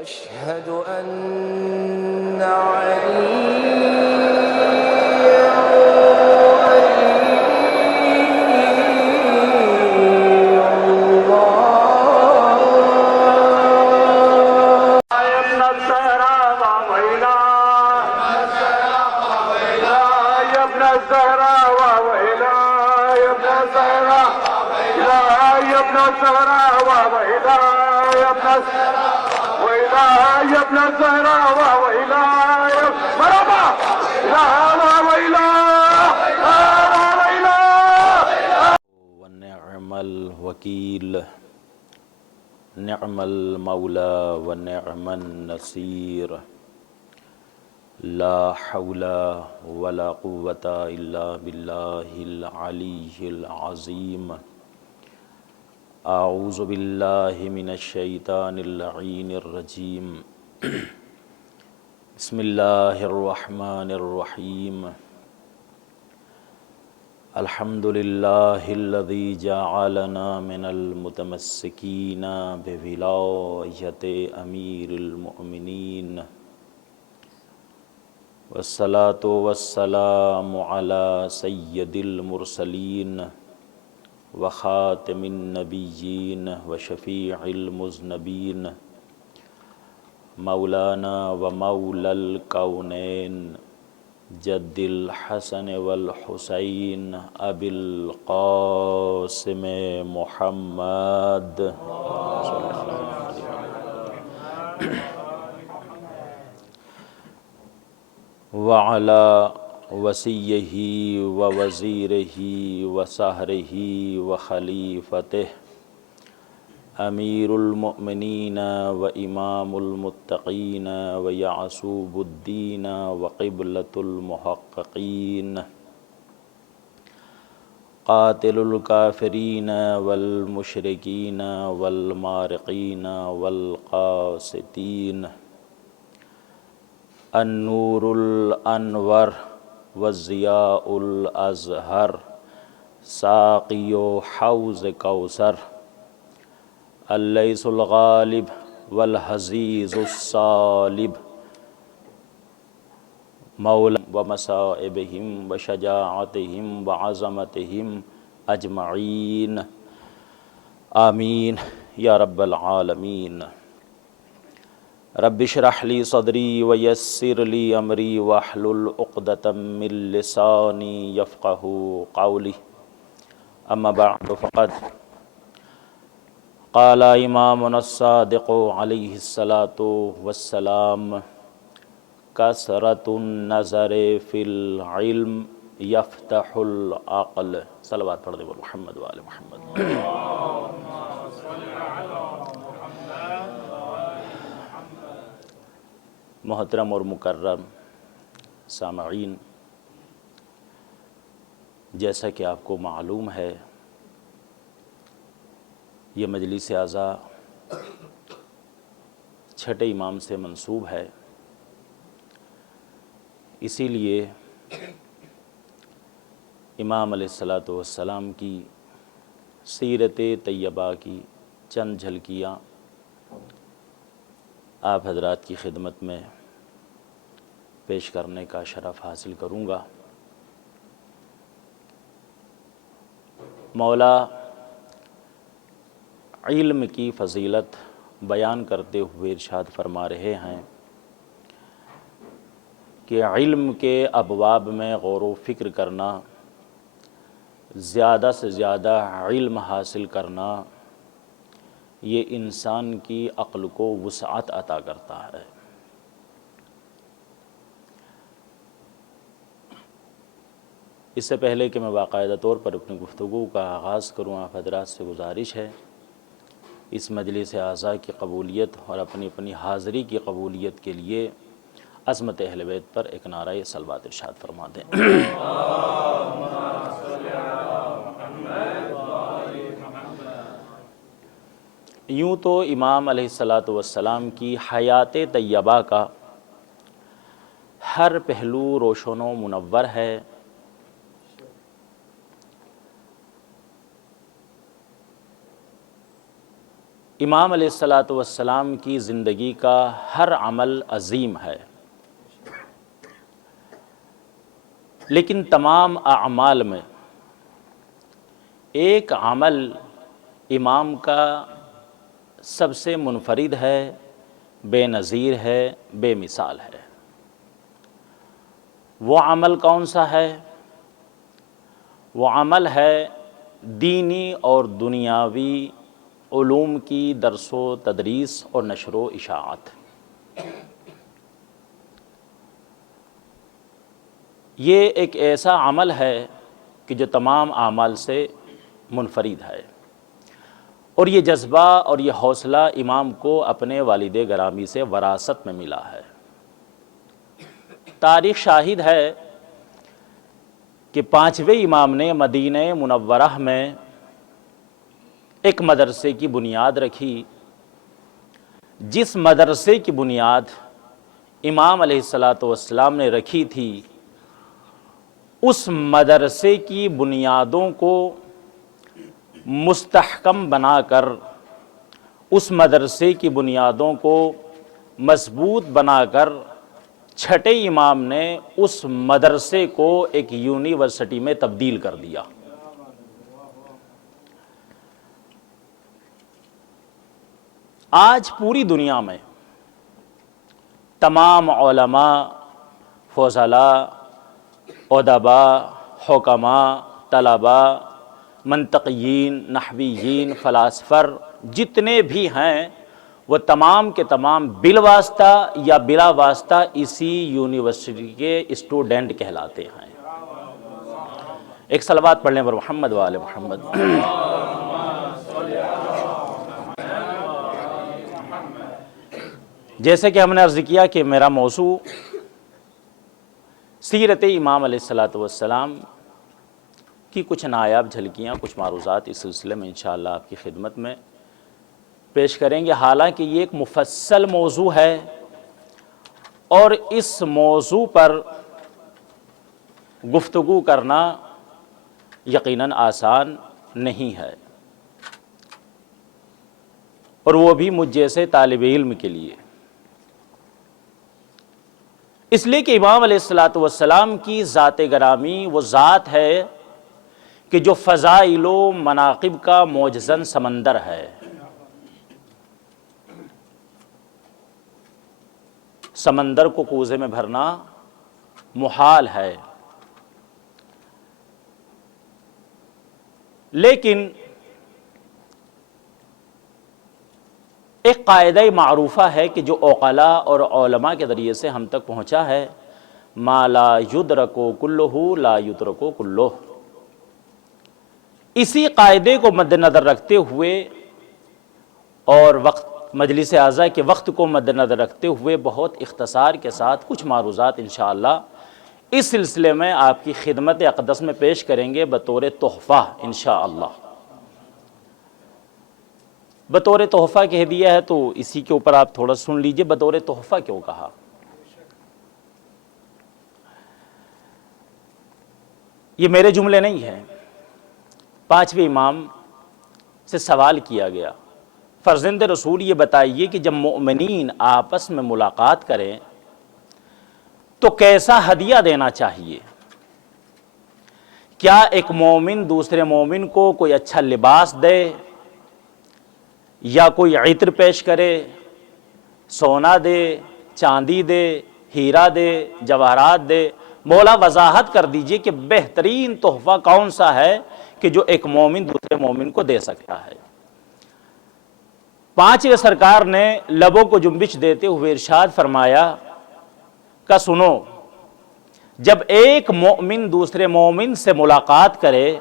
أشهد أن عليا ونعم الوکیل نعم المولا ونعم النصير لا حول ولا قوة إلا بالله العلي العظيم أعوذ بالله من الشيطان اللعين الرجيم بسم الله الرحمن الرحيم الحمد لله الذي جعلنا من المتمسكين بولاية أمير المؤمنين والصلاة والسلام على سيد المرسلين وخاتم النبيين وشفيع المذنبين مولانا ومولى الكونين جد الحسن والحسين أبي القاسم محمد وعلى وصيه ووزيره وسهره وخليفته أمير المؤمنين وإمام المتقين ويعصوب الدين وقبلة المحققين قاتل الكافرين والمشركين والمارقين والقاسطين النور الأنور والضياء الأزهر ساقي حوض كوثر الليث الغالب والحزيز الصالب مولا ومصائبهم وشجاعتهم وعظمتهم أجمعين آمين يا رب العالمين رب اشرح لي صدري ويسر لي أمري واحلل عقدة من لساني يفقهوا قولي أما بعد فقد قال امامنا الصادق علیہ الصلاۃ والسلام کثرۃ النظر فی العلم یفتح العقل صلوات پڑھ دے محمد وآل محمد محترم اور مکرم سامعین، جیسا کہ آپ کو معلوم ہے یہ مجلس اعضاء چھٹے امام سے منسوب ہے، اسی لیے امام علیہ السلام کی سیرت طیبہ کی چند جھلکیاں آپ حضرات کی خدمت میں پیش کرنے کا شرف حاصل کروں گا۔ مولا علم کی فضیلت بیان کرتے ہوئے ارشاد فرما رہے ہیں کہ علم کے ابواب میں غور و فکر کرنا، زیادہ سے زیادہ علم حاصل کرنا، یہ انسان کی عقل کو وسعت عطا کرتا ہے۔ اس سے پہلے کہ میں باقاعدہ طور پر اپنی گفتگو کا آغاز کروں، آپ حضرات سے گزارش ہے اس مجلس اعضاء کی قبولیت اور اپنی اپنی حاضری کی قبولیت کے لیے عظمت اہل بیت پر ایک نعرہ صلوات ارشاد فرما دیں۔ یوں تو امام علیہ السلام کی حیات طیبہ کا ہر پہلو روشن و منور ہے، امام علیہ الصلاۃ والسلام کی زندگی کا ہر عمل عظیم ہے، لیکن تمام اعمال میں ایک عمل امام کا سب سے منفرد ہے، بے نظیر ہے، بے مثال ہے۔ وہ عمل کون سا ہے؟ وہ عمل ہے دینی اور دنیاوی علوم کی درس و تدریس اور نشر و اشاعت۔ یہ ایک ایسا عمل ہے کہ جو تمام اعمال سے منفرد ہے، اور یہ جذبہ اور یہ حوصلہ امام کو اپنے والد گرامی سے وراثت میں ملا ہے۔ تاریخ شاہد ہے کہ 5ویں امام نے مدینہ منورہ میں ایک مدرسے کی بنیاد رکھی، جس مدرسے کی بنیاد امام علیہ الصلاۃ والسلام نے رکھی تھی، اس مدرسے کی بنیادوں کو مستحکم بنا کر، اس مدرسے کی بنیادوں کو مضبوط بنا کر، چھٹے امام نے اس مدرسے کو ایک یونیورسٹی میں تبدیل کر دیا۔ آج پوری دنیا میں تمام علماء، فضلاء، ادباء، حکماء، طلباء، منطقیین، نحویین، فلاسفر جتنے بھی ہیں، وہ تمام کے تمام بالواسطہ یا بلا واسطہ اسی یونیورسٹی کے اسٹوڈنٹ کہلاتے ہیں۔ ایک صلوات پڑھ لیں پر محمد و آل محمد۔ جیسے کہ ہم نے عرض کیا کہ میرا موضوع سیرت امام علیہ الصلاۃ والسلام کی کچھ نایاب جھلکیاں، کچھ معروضات اس سلسلے میں انشاءاللہ آپ کی خدمت میں پیش کریں گے۔ حالانکہ یہ ایک مفصل موضوع ہے اور اس موضوع پر گفتگو کرنا یقیناً آسان نہیں ہے، اور وہ بھی مجھ جیسے طالب علم کے لیے، اس لیے کہ امام علیہ الصلاۃ والسلام کی ذات گرامی وہ ذات ہے کہ جو فضائل و مناقب کا موجزن سمندر ہے۔ سمندر کو کوزے میں بھرنا محال ہے، لیکن ایک قاعدہ معروفہ ہے کہ جو عقلاء اور علماء کے ذریعے سے ہم تک پہنچا ہے، ما لا یدرک کلہ لا یترک کلہ۔ اسی قاعدے کو مد نظر رکھتے ہوئے اور مجلس اعضاء کے وقت کو مد نظر رکھتے ہوئے بہت اختصار کے ساتھ کچھ معروضات انشاءاللہ اس سلسلے میں آپ کی خدمت اقدس میں پیش کریں گے بطور تحفہ انشاءاللہ۔ بطور تحفہ کہہ دیا ہے تو اسی کے اوپر آپ تھوڑا سن لیجئے، بطور تحفہ کیوں کہا؟ یہ میرے جملے نہیں ہیں، 5ویں امام سے سوال کیا گیا، فرزند رسول یہ بتائیے کہ جب مومنین آپس میں ملاقات کریں تو کیسا ہدیہ دینا چاہیے؟ کیا ایک مومن دوسرے مومن کو کوئی اچھا لباس دے، یا کوئی عطر پیش کرے، سونا دے، چاندی دے، ہیرا دے، جواہرات دے؟ مولا وضاحت کر دیجئے کہ بہترین تحفہ کون سا ہے کہ جو ایک مومن دوسرے مومن کو دے سکتا ہے۔ 5ویں سرکار نے لبوں کو جنبش دیتے ہوئے ارشاد فرمایا کہ سنو، جب ایک مومن دوسرے مومن سے ملاقات کرے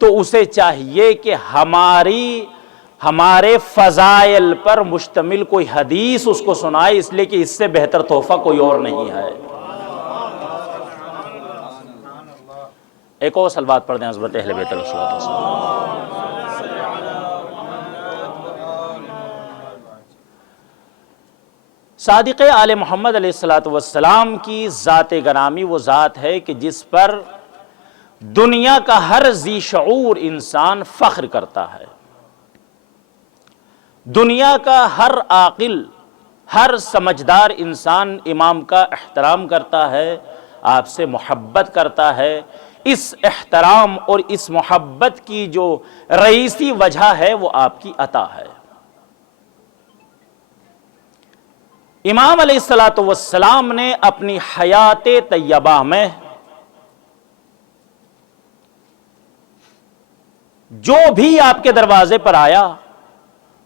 تو اسے چاہیے کہ ہمارے فضائل پر مشتمل کوئی حدیث اس کو سنائے، اس لیے کہ اس سے بہتر تحفہ کوئی اور نہیں ہے۔ ایک اور صلوات پڑھ دیں حضرت اہل بیت علیہ الصلوۃ والسلام۔ صادق آل محمد علیہ الصلوۃ والسلام کی ذات گرامی وہ ذات ہے کہ جس پر دنیا کا ہر ذی شعور انسان فخر کرتا ہے۔ دنیا کا ہر عاقل، ہر سمجھدار انسان امام کا احترام کرتا ہے، آپ سے محبت کرتا ہے۔ اس احترام اور اس محبت کی جو رئیسی وجہ ہے وہ آپ کی عطا ہے۔ امام علیہ السلام نے اپنی حیات طیبہ میں جو بھی آپ کے دروازے پر آیا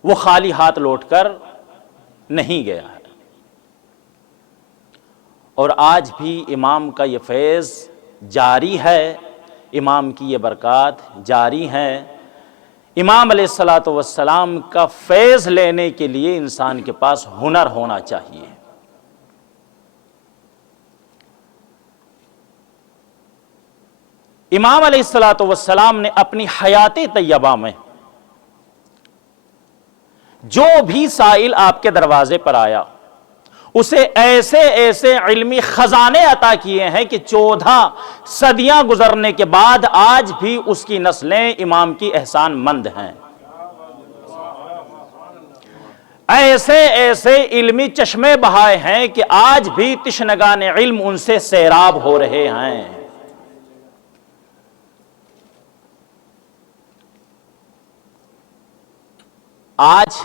وہ خالی ہاتھ لوٹ کر نہیں گیا ہے، اور آج بھی امام کا یہ فیض جاری ہے، امام کی یہ برکات جاری ہیں۔ امام علیہ السلام کا فیض لینے کے لیے انسان کے پاس ہنر ہونا چاہیے۔ امام علیہ السلام نے اپنی حیات طیبہ میں جو بھی سائل آپ کے دروازے پر آیا اسے ایسے ایسے علمی خزانے عطا کیے ہیں کہ 14 صدیاں گزرنے کے بعد آج بھی اس کی نسلیں امام کی احسان مند ہیں۔ ایسے ایسے علمی چشمے بہائے ہیں کہ آج بھی تشنگان علم ان سے سیراب ہو رہے ہیں۔ آج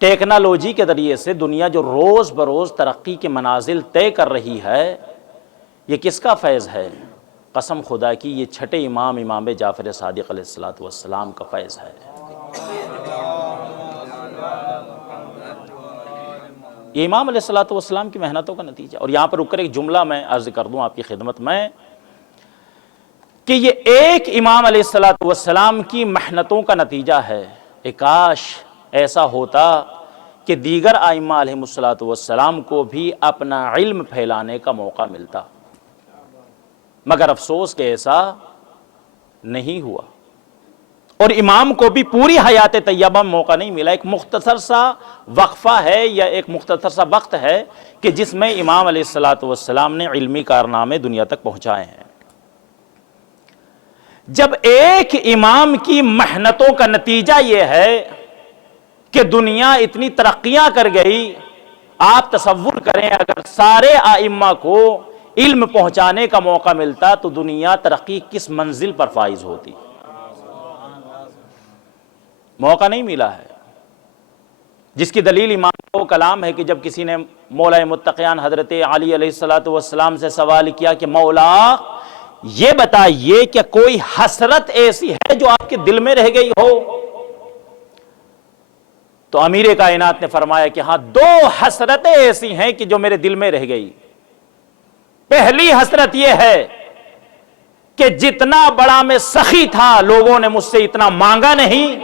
ٹیکنالوجی کے ذریعے سے دنیا جو روز بروز ترقی کے منازل طے کر رہی ہے، یہ کس کا فیض ہے؟ قسم خدا کی یہ چھٹے امام جعفر صادق علیہ السلام کا فیض ہے۔ یہ امام علیہ السلام کی محنتوں کا نتیجہ۔ اور یہاں پر رک کر ایک جملہ میں عرض کر دوں آپ کی خدمت میں کہ یہ ایک امام علیہ السلام کی محنتوں کا نتیجہ ہے۔ کاش ایسا ہوتا کہ دیگر ائمہ علیہم السلام کو بھی اپنا علم پھیلانے کا موقع ملتا، مگر افسوس کہ ایسا نہیں ہوا، اور امام کو بھی پوری حیات طیبہ میں موقع نہیں ملا۔ ایک مختصر سا وقفہ ہے یا ایک مختصر سا وقت ہے کہ جس میں امام علیہ السلام نے علمی کارنامے دنیا تک پہنچائے ہیں۔ جب ایک امام کی محنتوں کا نتیجہ یہ ہے کہ دنیا اتنی ترقیاں کر گئی، آپ تصور کریں اگر سارے ائمہ کو علم پہنچانے کا موقع ملتا تو دنیا ترقی کس منزل پر فائز ہوتی۔ موقع نہیں ملا ہے، جس کی دلیل امام کو کلام ہے کہ جب کسی نے مولا متقیان حضرت علی علیہ السلام سے سوال کیا کہ مولا یہ بتائیے کہ کوئی حسرت ایسی ہے جو آپ کے دل میں رہ گئی ہو؟ تو امیر کائنات نے فرمایا کہ ہاں 2 حسرتیں ایسی ہیں کہ جو میرے دل میں رہ گئی۔ پہلی حسرت یہ ہے کہ جتنا بڑا میں سخی تھا لوگوں نے مجھ سے اتنا مانگا نہیں،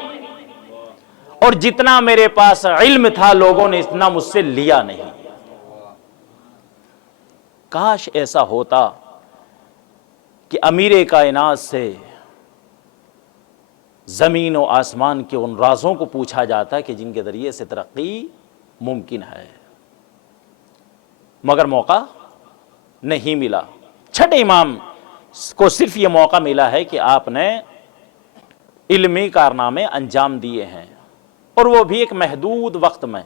اور جتنا میرے پاس علم تھا لوگوں نے اتنا مجھ سے لیا نہیں۔ کاش ایسا ہوتا کہ امیر کائنات سے زمین و آسمان کے ان رازوں کو پوچھا جاتا کہ جن کے ذریعے سے ترقی ممکن ہے، مگر موقع نہیں ملا۔ چھٹے امام کو صرف یہ موقع ملا ہے کہ آپ نے علمی کارنامے انجام دیے ہیں، اور وہ بھی ایک محدود وقت میں۔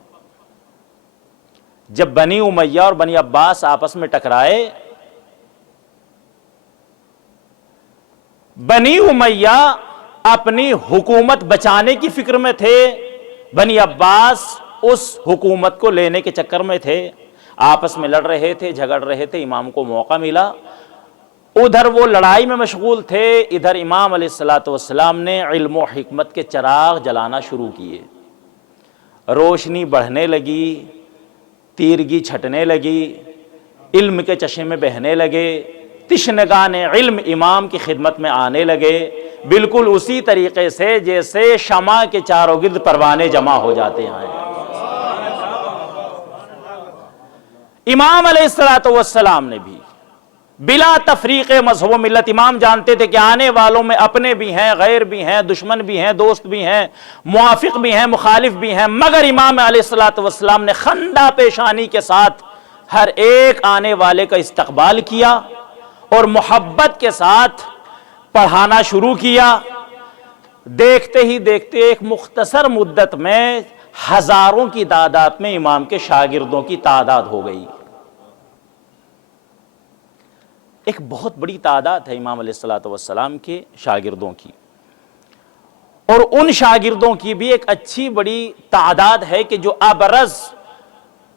جب بنی امیہ اور بنی عباس آپس میں ٹکرائے، بنی امیہ اپنی حکومت بچانے کی فکر میں تھے، بنی عباس اس حکومت کو لینے کے چکر میں تھے، آپس میں لڑ رہے تھے، جھگڑ رہے تھے۔ امام کو موقع ملا، ادھر وہ لڑائی میں مشغول تھے، ادھر امام علیہ السلام نے علم و حکمت کے چراغ جلانا شروع کیے۔ روشنی بڑھنے لگی، تیرگی چھٹنے لگی، علم کے چشمے میں بہنے لگے، تشنگان علم امام کی خدمت میں آنے لگے، بالکل اسی طریقے سے جیسے شمع کے چاروں گرد پروانے جمع ہو جاتے ہیں۔ امام علیہ السلام نے بھی بلا تفریق مذہب و ملت، امام جانتے تھے کہ آنے والوں میں اپنے بھی ہیں، غیر بھی ہیں، دشمن بھی ہیں، دوست بھی ہیں، موافق بھی ہیں، مخالف بھی ہیں، مگر امام علیہ السلام نے خندہ پیشانی کے ساتھ ہر ایک آنے والے کا استقبال کیا اور محبت کے ساتھ پڑھانا شروع کیا۔ دیکھتے ہی دیکھتے ایک مختصر مدت میں ہزاروں کی تعداد میں امام کے شاگردوں کی تعداد ہو گئی. ایک بہت بڑی تعداد ہے امام علیہ الصلوۃ والسلام کے شاگردوں کی، اور ان شاگردوں کی بھی ایک اچھی بڑی تعداد ہے کہ جو ابرز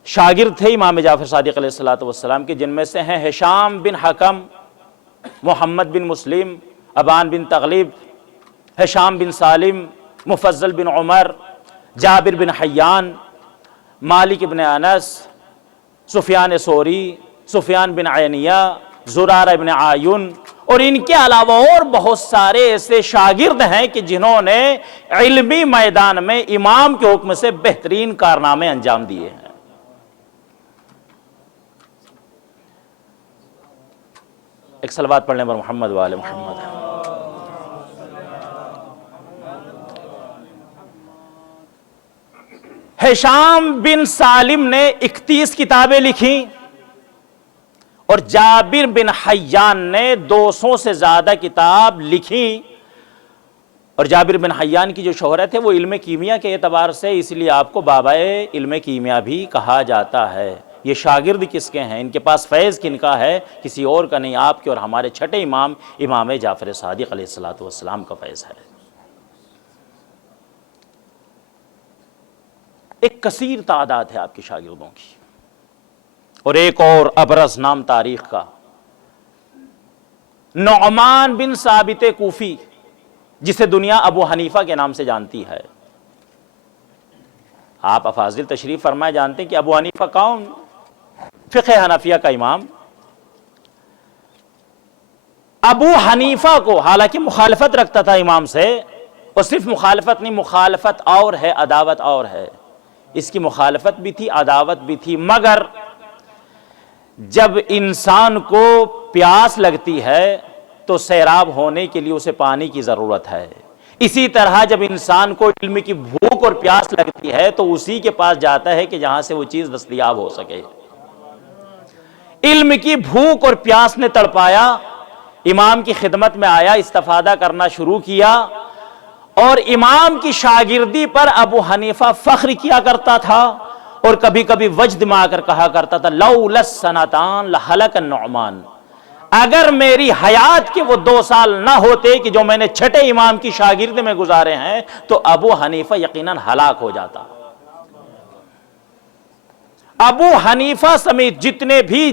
شاگرد تھے امام جعفر صادق علیہ الصلوۃ والسلام کے، جن میں سے ہیں ہشام بن حکم، محمد بن مسلم، ابان بن تغلب، ہشام بن سالم، مفضل بن عمر، جابر بن حیان، مالک بن انس، سفیان ثوری، سفیان بن عینیہ، زرارہ بن عایون، اور ان کے علاوہ اور بہت سارے ایسے شاگرد ہیں کہ جنہوں نے علمی میدان میں امام کے حکم سے بہترین کارنامے انجام دیے ہیں. ایک صلوات پڑھنے پر محمد وآل محمد. ہشام بن سالم نے 31 کتابیں لکھی اور جابر بن حیان نے 200 سے زیادہ کتاب لکھی. اور جابر بن حیان کی جو شہرت ہے وہ علم کیمیا کے اعتبار سے، اس لیے آپ کو بابائے علم کیمیا بھی کہا جاتا ہے. یہ شاگرد کس کے ہیں، ان کے پاس فیض کن کا ہے؟ کسی اور کا نہیں، آپ کے اور ہمارے چھٹے امام امام جعفر صادق علیہ الصلوۃ والسلام کا فیض ہے. ایک کثیر تعداد ہے آپ کے شاگردوں کی. اور ایک اور ابرز نام تاریخ کا، نعمان بن ثابت کوفی، جسے دنیا ابو حنیفہ کے نام سے جانتی ہے. آپ افاضل تشریف فرمائے جانتے ہیں کہ ابو حنیفہ کون؟ فقہ حنفیہ کا امام. ابو حنیفہ کو حالانکہ مخالفت رکھتا تھا امام سے، اور صرف مخالفت نہیں، مخالفت اور ہے، عداوت اور ہے. اس کی مخالفت بھی تھی، عداوت بھی تھی، مگر جب انسان کو پیاس لگتی ہے تو سیراب ہونے کے لیے اسے پانی کی ضرورت ہے. اسی طرح جب انسان کو علم کی بھوک اور پیاس لگتی ہے تو اسی کے پاس جاتا ہے کہ جہاں سے وہ چیز دستیاب ہو سکے. علم کی بھوک اور پیاس نے تڑپایا، امام کی خدمت میں آیا، استفادہ کرنا شروع کیا، اور امام کی شاگردی پر ابو حنیفہ فخر کیا کرتا تھا، اور کبھی کبھی وجد میں آ کر کہا کرتا تھا لولا السنتان لہلک النعمان. اگر میری حیات کے وہ 2 سال نہ ہوتے کہ جو میں نے چھٹے امام کی شاگرد میں گزارے ہیں تو ابو حنیفہ یقیناً ہلاک ہو جاتا. ابو حنیفہ سمیت جتنے بھی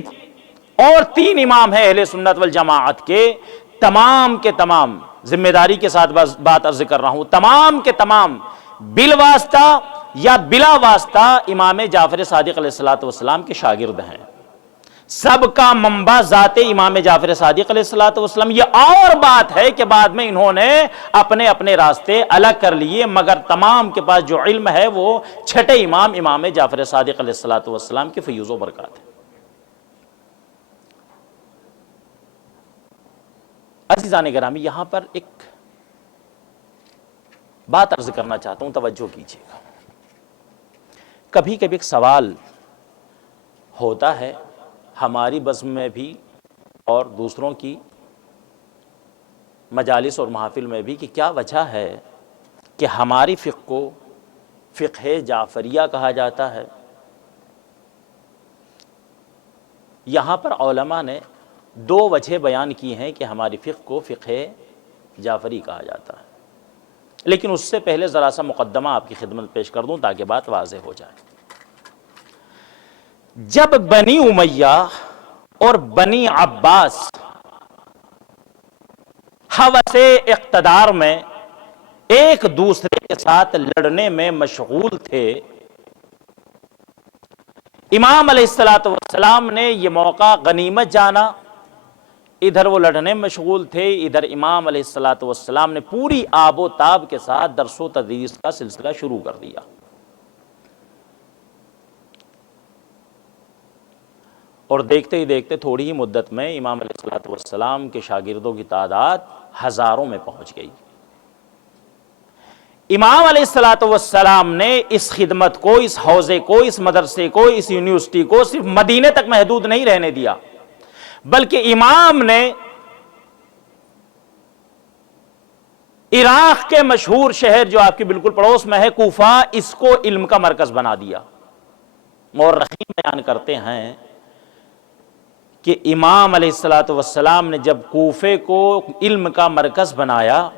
اور 3 امام ہیں اہل سنت والجماعت کے، تمام کے تمام، ذمہ داری کے ساتھ بات عرض کر رہا ہوں، تمام کے تمام بالواسطہ یا بلا واسطہ امام جعفر صادق علیہ الصلوۃ والسلام کے شاگرد ہیں. سب کا منبع ذات امام جعفر صادق علیہ الصلوۃ والسلام. یہ اور بات ہے کہ بعد میں انہوں نے اپنے اپنے راستے الگ کر لیے، مگر تمام کے پاس جو علم ہے وہ چھٹے امام امام جعفر صادق علیہ الصلوۃ والسلام کے فیوز و برکات ہے. عزیزان گرامی، یہاں پر ایک بات عرض کرنا چاہتا ہوں، توجہ کیجیے گا. کبھی کبھی ایک سوال ہوتا ہے ہماری بزم میں بھی اور دوسروں کی مجالس اور محافل میں بھی، کہ کیا وجہ ہے کہ ہماری فقہ کو فقہ جعفریہ کہا جاتا ہے. یہاں پر علماء نے 2 وجہ بیان کی ہیں کہ ہماری فقہ کو فقہ جعفری کہا جاتا ہے. لیکن اس سے پہلے ذرا سا مقدمہ آپ کی خدمت پیش کر دوں تاکہ بات واضح ہو جائے. جب بنی امیہ اور بنی عباس ہوس اقتدار میں ایک دوسرے کے ساتھ لڑنے میں مشغول تھے، امام علیہ الصلوۃ والسلام نے یہ موقع غنیمت جانا. ادھر وہ لڑنے میں مشغول تھے، ادھر امام علیہ الصلوۃ والسلام نے پوری آب و تاب کے ساتھ درس و تدریس کا سلسلہ شروع کر دیا. اور دیکھتے ہی دیکھتے تھوڑی ہی مدت میں امام علیہ الصلوۃ والسلام کے شاگردوں کی تعداد ہزاروں میں پہنچ گئی. امام علیہ الصلوۃ والسلام نے اس خدمت کو، اس حوزے کو، اس مدرسے کو، اس یونیورسٹی کو صرف مدینے تک محدود نہیں رہنے دیا، بلکہ امام نے عراق کے مشہور شہر جو آپ کی بالکل پڑوس میں ہے کوفہ، اس کو علم کا مرکز بنا دیا۔ مورخین بیان کرتے ہیں کہ امام علیہ السلام نے جب کوفے کو علم کا مرکز بنایا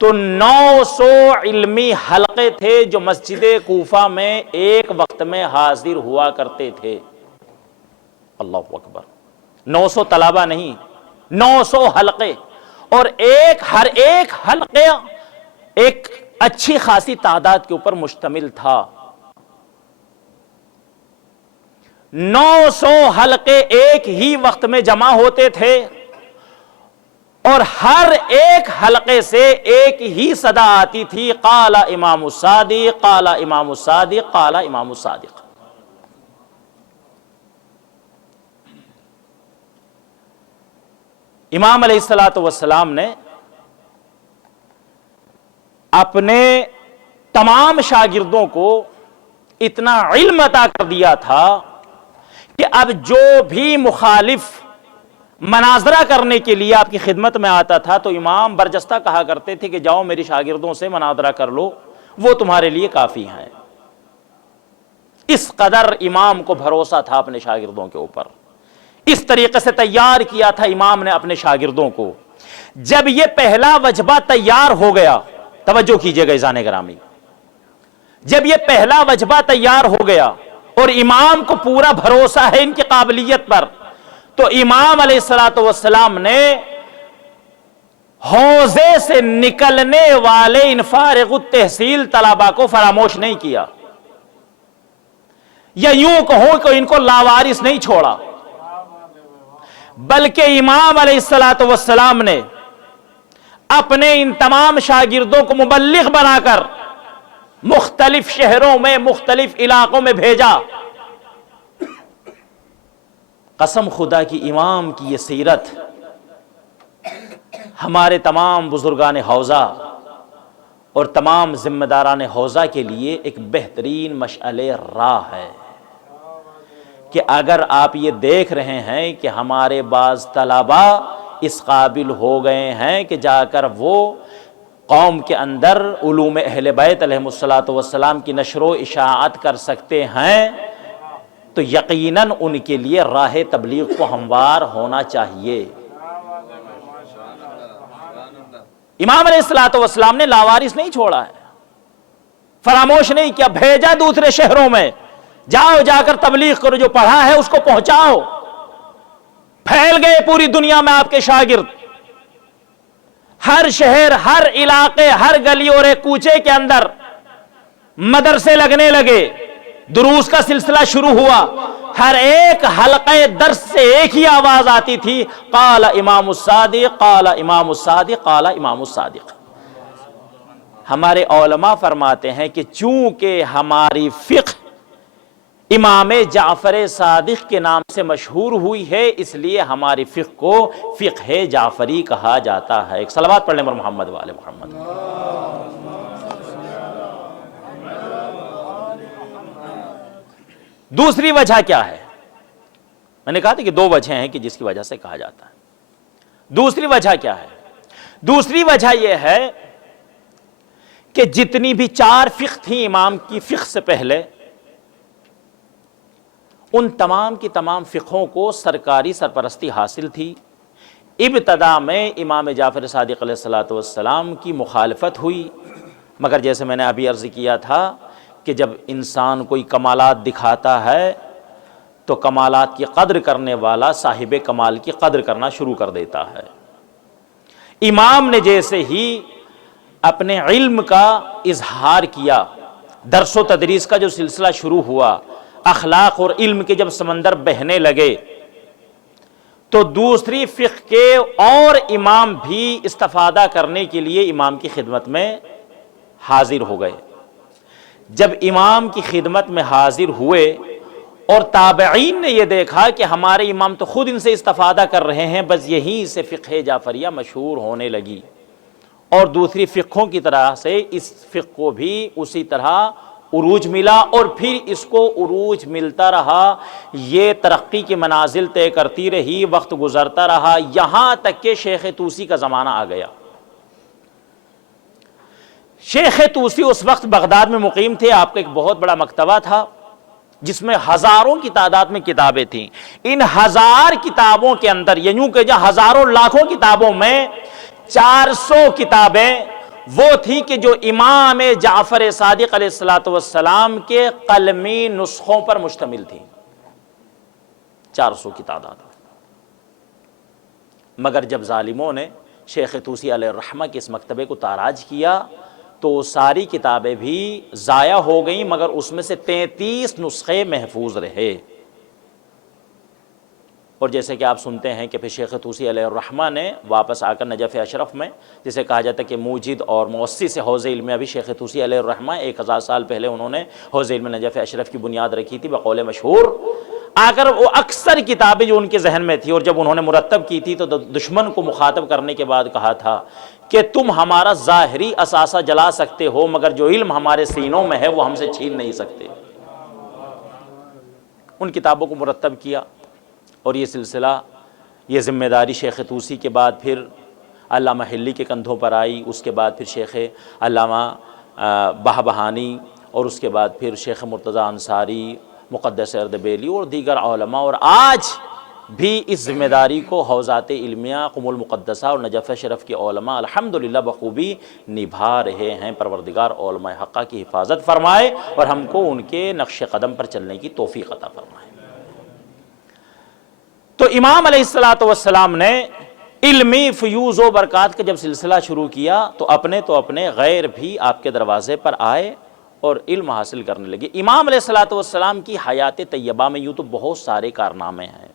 تو 900 علمی حلقے تھے جو مسجد کوفہ میں ایک وقت میں حاضر ہوا کرتے تھے۔ اللہ اکبر، 900 طلبہ نہیں، 900 حلقے، اور ہر ایک حلقے ایک اچھی خاصی تعداد کے اوپر مشتمل تھا۔ 900 حلقے ایک ہی وقت میں جمع ہوتے تھے اور ہر ایک حلقے سے ایک ہی صدا آتی تھی، قال امام الصادق، قال امام الصادق، قال امام الصادق۔ امام علیہ السلام نے اپنے تمام شاگردوں کو اتنا علم عطا کر دیا تھا کہ اب جو بھی مخالف مناظرہ کرنے کے لیے آپ کی خدمت میں آتا تھا تو امام برجستہ کہا کرتے تھے کہ جاؤ میری شاگردوں سے مناظرہ کر لو، وہ تمہارے لیے کافی ہیں۔ اس قدر امام کو بھروسہ تھا اپنے شاگردوں کے اوپر، اس طریقے سے تیار کیا تھا امام نے اپنے شاگردوں کو۔ جب یہ پہلا وجبہ تیار ہو گیا، توجہ کیجئے گا عزیزان گرامی، جب یہ پہلا وجبہ تیار ہو گیا اور امام کو پورا بھروسہ ہے ان کی قابلیت پر، تو امام علیہ السلام نے حوضے سے نکلنے والے ان فارغ التحصیل طلباء کو فراموش نہیں کیا، یا یوں کہوں کہ ان کو لاوارث نہیں چھوڑا، بلکہ امام علیہ السلام نے اپنے ان تمام شاگردوں کو مبلغ بنا کر مختلف شہروں میں، مختلف علاقوں میں بھیجا۔ قسم خدا کی امام کی یہ سیرت ہمارے تمام بزرگان حوزہ اور تمام ذمہ داران حوزہ کے لیے ایک بہترین مشعل راہ ہے کہ اگر آپ یہ دیکھ رہے ہیں کہ ہمارے بعض طلباء اس قابل ہو گئے ہیں کہ جا کر وہ قوم کے اندر علوم اہل بیت علیہم السلام کی نشر و اشاعت کر سکتے ہیں، تو یقیناً ان کے لیے راہ تبلیغ کو ہموار ہونا چاہیے۔ امام علیہ السلام نے لاوارث نہیں چھوڑا ہے، فراموش نہیں کیا، بھیجا دوسرے شہروں میں، جاؤ جا کر تبلیغ کرو، جو پڑھا ہے اس کو پہنچاؤ۔ پھیل گئے پوری دنیا میں آپ کے شاگرد، ہر شہر، ہر علاقے، ہر گلی اور ایک کوچے کے اندر مدرسے لگنے لگے، دروس کا سلسلہ شروع ہوا، ہر ایک حلقے درس سے ایک ہی آواز آتی تھی، قال امام الصادق، قال امام الصادق، قال امام الصادق۔ ہمارے علماء فرماتے ہیں کہ چونکہ ہماری فقہ امام جعفر صادق کے نام سے مشہور ہوئی ہے، اس لیے ہماری فقہ کو فقہ جعفری کہا جاتا ہے۔ ایک صلوات پڑھ لیں محمد والے محمد۔ دوسری وجہ کیا ہے؟ میں نے کہا تھا کہ دو وجہ ہیں کہ جس کی وجہ سے کہا جاتا ہے۔ دوسری وجہ کیا ہے؟ دوسری وجہ یہ ہے کہ جتنی بھی 4 فقہ تھیں امام کی فقہ سے پہلے، ان تمام کی تمام فقہوں کو سرکاری سرپرستی حاصل تھی۔ ابتدا میں امام جعفر صادق علیہ السلام کی مخالفت ہوئی، مگر جیسے میں نے ابھی عرض کیا تھا کہ جب انسان کوئی کمالات دکھاتا ہے تو کمالات کی قدر کرنے والا صاحب کمال کی قدر کرنا شروع کر دیتا ہے۔ امام نے جیسے ہی اپنے علم کا اظہار کیا، درس و تدریس کا جو سلسلہ شروع ہوا، اخلاق اور علم کے جب سمندر بہنے لگے، تو دوسری فقہ کے اور امام بھی استفادہ کرنے کے لیے امام کی خدمت میں حاضر ہو گئے۔ جب امام کی خدمت میں حاضر ہوئے اور تابعین نے یہ دیکھا کہ ہمارے امام تو خود ان سے استفادہ کر رہے ہیں، بس یہیں سے فقہ جعفریہ مشہور ہونے لگی، اور دوسری فقہوں کی طرح سے اس فقہ کو بھی اسی طرح عروج ملا اور پھر اس کو عروج ملتا رہا، یہ ترقی کی منازل طے کرتی رہی، وقت گزرتا رہا، یہاں تک کہ شیخ طوسی کا زمانہ آ گیا۔ شیخ طوسی اس وقت بغداد میں مقیم تھے، آپ کا ایک بہت بڑا مکتبہ تھا جس میں ہزاروں کی تعداد میں کتابیں تھیں۔ ان ہزار کتابوں کے اندر، یوں کہ ہزاروں لاکھوں کتابوں میں 400 کتابیں وہ تھی کہ جو امام جعفر صادق علیہ السلام کے قلمی نسخوں پر مشتمل تھی، 400 کی تعداد۔ مگر جب ظالموں نے شیخ طوسی علیہ الرحمہ کے اس مکتبے کو تاراج کیا تو ساری کتابیں بھی ضائع ہو گئیں، مگر اس میں سے 33 نسخے محفوظ رہے۔ اور جیسے کہ آپ سنتے ہیں کہ پھر شیخ طوسی علیہ الرحمہ نے واپس آ کر نجف اشرف میں، جسے کہا جاتا ہے کہ موجد اور مؤسس حوض علم ابھی شیخ طوسی علیہ الرحمہ، 1000 سال پہلے انہوں نے حوض علم نجف اشرف کی بنیاد رکھی تھی بقول مشہور۔ آ کر وہ اکثر کتابیں جو ان کے ذہن میں تھی اور جب انہوں نے مرتب کی تھی تو دشمن کو مخاطب کرنے کے بعد کہا تھا کہ تم ہمارا ظاہری اثاثہ جلا سکتے ہو مگر جو علم ہمارے سینوں میں ہے وہ ہم سے چھین نہیں سکتے۔ ان کتابوں کو مرتب کیا اور یہ سلسلہ، یہ ذمہ داری شیخ طوسی کے بعد پھر علامہ حلی کے کندھوں پر آئی، اس کے بعد پھر شیخ علامہ بہبہانی، اور اس کے بعد پھر شیخ مرتضی انصاری، مقدس اردبیلی اور دیگر علماء، اور آج بھی اس ذمہ داری کو حوزات علمیہ، قم المقدسہ اور نجف اشرف کے علماء الحمدللہ بخوبی نبھا رہے ہیں۔ پروردگار علماء حقہ کی حفاظت فرمائے اور ہم کو ان کے نقش قدم پر چلنے کی توفیق عطا فرمائے۔ تو امام علیہ السلام نے علمی فیوز و برکات کا جب سلسلہ شروع کیا تو اپنے غیر بھی آپ کے دروازے پر آئے اور علم حاصل کرنے لگے۔ امام علیہ السلام کی حیات طیبہ میں یوں تو بہت سارے کارنامے ہیں،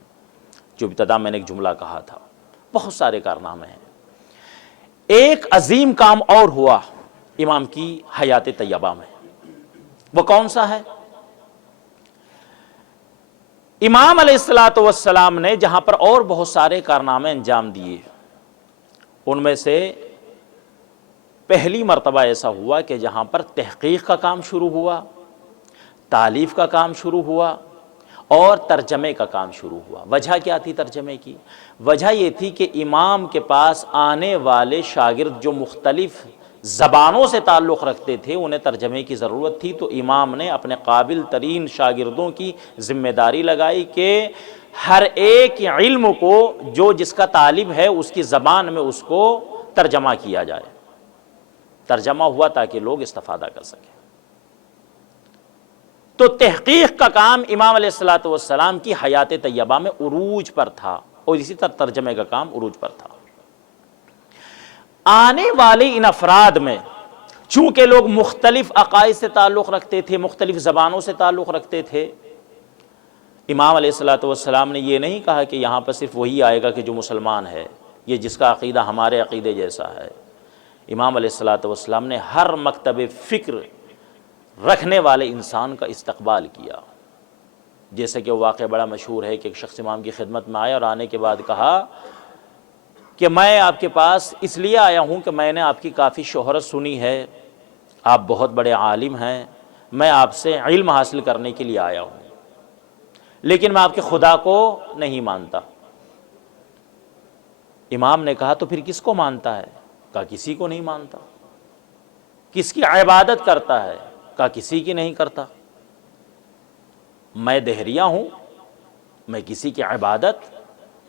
جو ابتدا میں نے ایک جملہ کہا تھا، بہت سارے کارنامے ہیں۔ ایک عظیم کام اور ہوا امام کی حیات طیبہ میں، وہ کون سا ہے؟ امام علیہ السلام نے جہاں پر اور بہت سارے کارنامے انجام دیے، ان میں سے پہلی مرتبہ ایسا ہوا کہ جہاں پر تحقیق کا کام شروع ہوا، تالیف کا کام شروع ہوا اور ترجمے کا کام شروع ہوا۔ وجہ کیا تھی ترجمے کی؟ وجہ یہ تھی کہ امام کے پاس آنے والے شاگرد جو مختلف زبانوں سے تعلق رکھتے تھے انہیں ترجمے کی ضرورت تھی، تو امام نے اپنے قابل ترین شاگردوں کی ذمہ داری لگائی کہ ہر ایک علم کو جو جس کا طالب ہے اس کی زبان میں اس کو ترجمہ کیا جائے۔ ترجمہ ہوا تاکہ لوگ استفادہ کر سکیں۔ تو تحقیق کا کام امام علیہ السلام کی حیات طیبہ میں عروج پر تھا اور اسی طرح ترجمے کا کام عروج پر تھا۔ آنے والے ان افراد میں چونکہ لوگ مختلف عقائد سے تعلق رکھتے تھے، مختلف زبانوں سے تعلق رکھتے تھے، امام علیہ السلام نے یہ نہیں کہا کہ یہاں پر صرف وہی آئے گا کہ جو مسلمان ہے، یہ جس کا عقیدہ ہمارے عقیدے جیسا ہے۔ امام علیہ السلام نے ہر مکتب فکر رکھنے والے انسان کا استقبال کیا۔ جیسے کہ وہ واقعہ بڑا مشہور ہے کہ ایک شخص امام کی خدمت میں آیا اور آنے کے بعد کہا کہ میں آپ کے پاس اس لیے آیا ہوں کہ میں نے آپ کی کافی شہرت سنی ہے، آپ بہت بڑے عالم ہیں، میں آپ سے علم حاصل کرنے کے لیے آیا ہوں، لیکن میں آپ کے خدا کو نہیں مانتا۔ امام نے کہا تو پھر کس کو مانتا ہے؟ کہا کسی کو نہیں مانتا۔ کس کی عبادت کرتا ہے؟ کہا کسی کی نہیں کرتا۔ میں دہریہ ہوں، میں کسی کی عبادت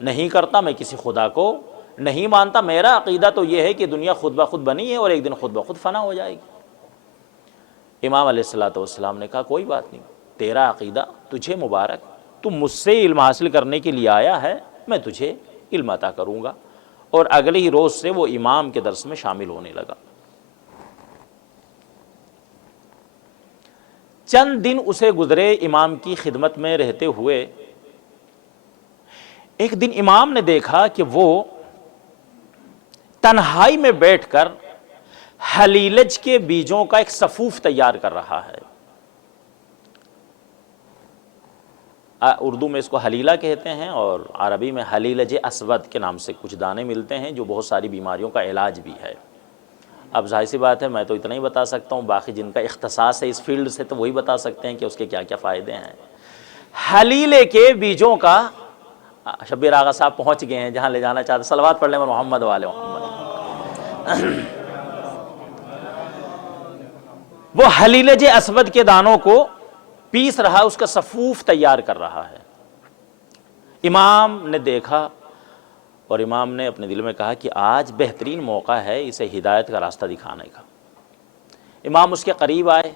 نہیں کرتا، میں کسی خدا کو نہیں مانتا، میرا عقیدہ تو یہ ہے کہ دنیا خود بخود بنی ہے اور ایک دن خود بخود فنا ہو جائے گی۔ امام علیہ السلام نے کہا کوئی بات نہیں، تیرا عقیدہ تجھے مبارک، تو مجھ سے علم حاصل کرنے کے لیے آیا ہے، میں تجھے علم عطا کروں گا۔ اور اگلے ہی روز سے وہ امام کے درس میں شامل ہونے لگا۔ چند دن اسے گزرے امام کی خدمت میں رہتے ہوئے، ایک دن امام نے دیکھا کہ وہ تنہائی میں بیٹھ کر حلیلج کے بیجوں کا ایک صفوف تیار کر رہا ہے۔ اردو میں اس کو حلیلہ کہتے ہیں اور عربی میں حلیلج اسود کے نام سے کچھ دانے ملتے ہیں جو بہت ساری بیماریوں کا علاج بھی ہے۔ اب ظاہر سی بات ہے میں تو اتنا ہی بتا سکتا ہوں، باقی جن کا اختصاص ہے اس فیلڈ سے تو وہی بتا سکتے ہیں کہ اس کے کیا کیا فائدے ہیں۔ حلیلے کے بیجوں کا، شبیر آغا صاحب پہنچ گئے ہیں جہاں لے جانا چاہتے، صلوات پڑھ لیں محمد والے محمد۔ وہ حلیلج اسود کے دانوں کو پیس رہا، اس کا صفوف تیار کر رہا ہے۔ امام نے دیکھا اور امام نے اپنے دل میں کہا کہ آج بہترین موقع ہے اسے ہدایت کا راستہ دکھانے کا۔ امام اس کے قریب آئے،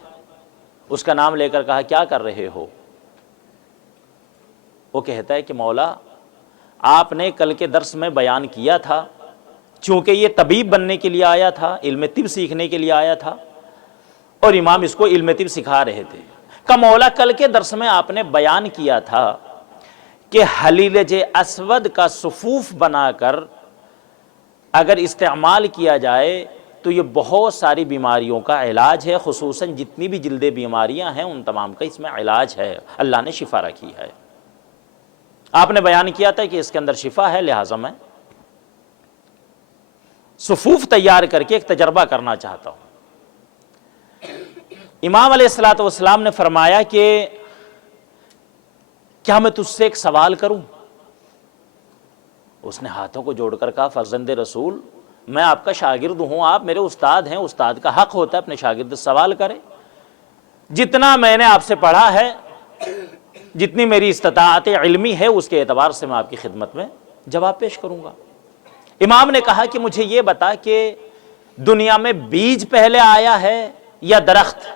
اس کا نام لے کر کہا کیا کر رہے ہو؟ وہ کہتا ہے کہ مولا آپ نے کل کے درس میں بیان کیا تھا، چونکہ یہ طبیب بننے کے لیے آیا تھا، علم طب سیکھنے کے لیے آیا تھا، اور امام اس کو علم طب سکھا رہے تھے۔ کہ مولا کل کے درس میں آپ نے بیان کیا تھا کہ حلیلج اسود کا صفوف بنا کر اگر استعمال کیا جائے تو یہ بہت ساری بیماریوں کا علاج ہے، خصوصاً جتنی بھی جلدی بیماریاں ہیں ان تمام کا اس میں علاج ہے، اللہ نے شفا رکھی ہے۔ آپ نے بیان کیا تھا کہ اس کے اندر شفا ہے، لہٰذا میں صفوف تیار کر کے ایک تجربہ کرنا چاہتا ہوں۔ امام علیہ الصلوۃ والسلام نے فرمایا کہ کیا میں تجھ سے ایک سوال کروں؟ اس نے ہاتھوں کو جوڑ کر کہا فرزند رسول میں آپ کا شاگرد ہوں، آپ میرے استاد ہیں، استاد کا حق ہوتا ہے اپنے شاگرد سے سوال کرے۔ جتنا میں نے آپ سے پڑھا ہے، جتنی میری استطاعت علمی ہے اس کے اعتبار سے میں آپ کی خدمت میں جواب پیش کروں گا۔ امام نے کہا کہ مجھے یہ بتا کہ دنیا میں بیج پہلے آیا ہے یا درخت؟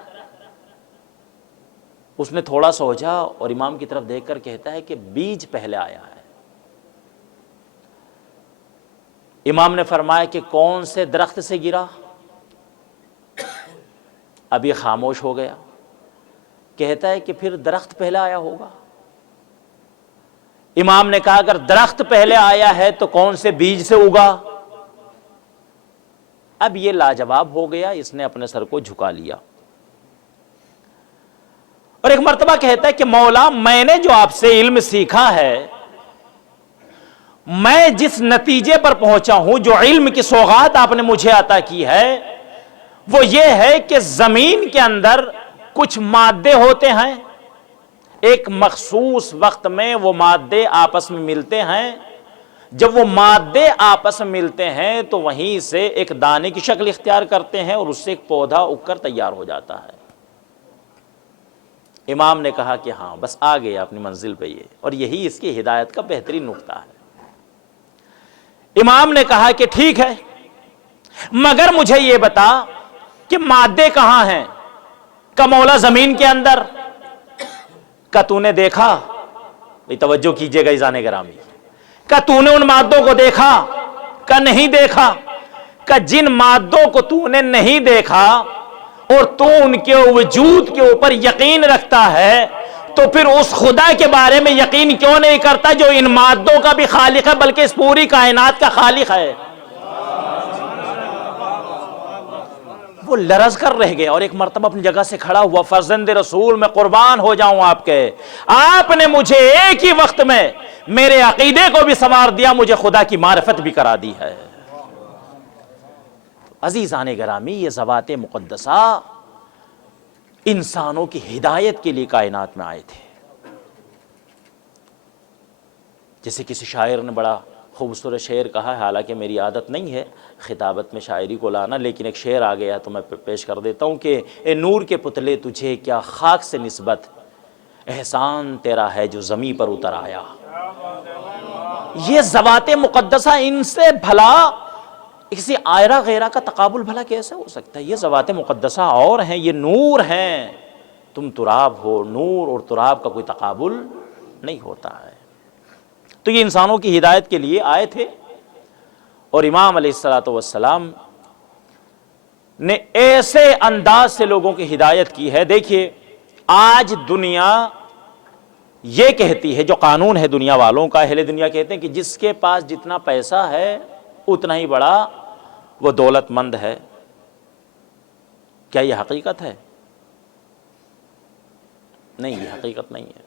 اس نے تھوڑا سوچا اور امام کی طرف دیکھ کر کہتا ہے کہ بیج پہلے آیا ہے۔ امام نے فرمایا کہ کون سے درخت سے گرا؟ اب یہ خاموش ہو گیا۔ کہتا ہے کہ پھر درخت پہلے آیا ہوگا۔ امام نے کہا اگر درخت پہلے آیا ہے تو کون سے بیج سے اگا؟ اب یہ لاجواب ہو گیا، اس نے اپنے سر کو جھکا لیا اور ایک مرتبہ کہتا ہے کہ مولا میں نے جو آپ سے علم سیکھا ہے، میں جس نتیجے پر پہنچا ہوں، جو علم کی سوغات آپ نے مجھے عطا کی ہے وہ یہ ہے کہ زمین کے اندر کچھ مادے ہوتے ہیں، ایک مخصوص وقت میں وہ مادے آپس میں ملتے ہیں، جب وہ مادے آپس میں ملتے ہیں تو وہیں سے ایک دانے کی شکل اختیار کرتے ہیں اور اس سے ایک پودا اگ کر تیار ہو جاتا ہے۔ امام نے کہا کہ ہاں بس آ گیا اپنی منزل پہ یہ، اور یہی اس کی ہدایت کا بہترین نقطہ ہے۔ امام نے کہا کہ ٹھیک ہے، مگر مجھے یہ بتا کہ مادے کہاں ہیں؟ کہ مولا زمین کے اندر۔ کہ تو نے دیکھا؟ توجہ کیجئے گا عزیزان گرامی، کہ تو نے ان مادوں کو دیکھا؟ کہ نہیں دیکھا۔ کہ جن مادوں کو تو نے نہیں دیکھا اور تو ان کے وجود کے اوپر یقین رکھتا ہے تو پھر اس خدا کے بارے میں یقین کیوں نہیں کرتا جو ان مادوں کا بھی خالق ہے بلکہ اس پوری کائنات کا خالق ہے؟ وہ لرز کر رہ گئے اور ایک مرتبہ اپنی جگہ سے کھڑا ہوا، فرزند رسول میں قربان ہو جاؤں آپ کے، آپ نے مجھے ایک ہی وقت میں میرے عقیدے کو بھی سنوار دیا، مجھے خدا کی معرفت بھی کرا دی ہے۔ عزیزان گرامی، یہ ذوات مقدسہ انسانوں کی ہدایت کے لیے کائنات میں آئے تھے۔ جیسے کسی شاعر نے بڑا خوبصورت شعر کہا ہے، حالانکہ میری عادت نہیں ہے خطابت میں شاعری کو لانا، لیکن ایک شعر آ گیا تو میں پیش کر دیتا ہوں کہ اے نور کے پتلے تجھے کیا خاک سے نسبت، احسان تیرا ہے جو زمیں پر اتر آیا۔ یہ ذوات مقدسہ، ان سے بھلا کسی آئرہ غیرہ کا تقابل بھلا کیسے ہو سکتا ہے؟ یہ ذوات مقدسہ اور ہیں، یہ نور ہیں، تم تراب ہو، نور اور تراب کا کوئی تقابل نہیں ہوتا ہے۔ تو یہ انسانوں کی ہدایت کے لیے آئے تھے اور امام علیہ الصلوۃ والسلام نے ایسے انداز سے لوگوں کی ہدایت کی ہے۔ دیکھیے آج دنیا یہ کہتی ہے، جو قانون ہے دنیا والوں کا، اہل دنیا کہتے ہیں کہ جس کے پاس جتنا پیسہ ہے اتنا ہی بڑا وہ دولت مند ہے۔ کیا یہ حقیقت ہے؟ نہیں، یہ حقیقت نہیں ہے۔